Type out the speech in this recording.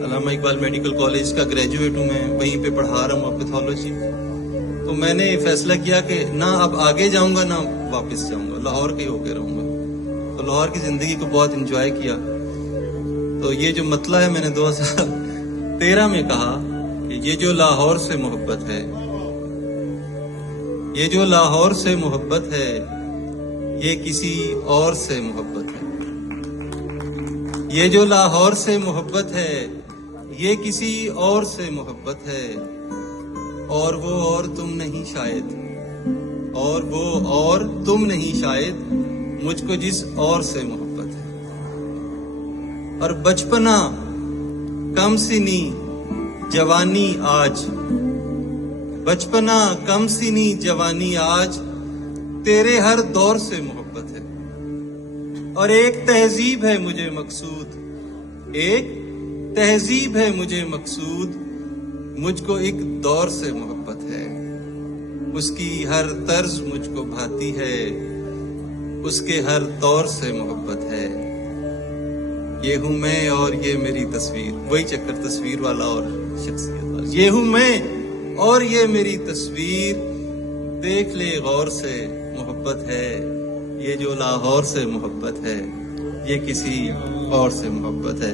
علامہ Iqbal medical college کا graduate ہوں میں، وہیں پہ پڑھا رہا ہوں پیتھولوجی. تو میں نے فیصلہ کیا کہ نہ اب آگے جاؤں گا نہ واپس جاؤں گا، لاہور کے ہو کے رہوں گا. تو لاہور کی زندگی کو بہت انجوائے کیا. تو یہ جو مطلع ہے میں نے 2013 میں کہا کہ یہ جو لاہور سے محبت ہے، یہ جو لاہور سے محبت ہے، یہ کسی اور سے محبت ہے. یہ جو لاہور سے محبت ہے، یہ کسی اور سے محبت ہے. اور وہ اور تم نہیں شاید، اور وہ اور تم نہیں شاید، مجھ کو جس اور سے محبت ہے. اور بچپنا کم سنی جوانی آج، بچپنا کم سنی جوانی آج، تیرے ہر دور سے محبت ہے. اور ایک تہذیب ہے مجھے مقصود، ایک تہذیب ہے مجھے مقصود، مجھ کو ایک دور سے محبت ہے. اس کی ہر طرز مجھ کو بھاتی ہے، اس کے ہر طور سے محبت ہے. یہ ہوں میں اور یہ میری تصویر، وہی چکر تصویر والا اور شخصیت والا. یہ ہوں میں اور یہ میری تصویر، دیکھ لے غور سے محبت ہے. یہ جو لاہور سے محبت ہے، یہ کسی اور سے محبت ہے.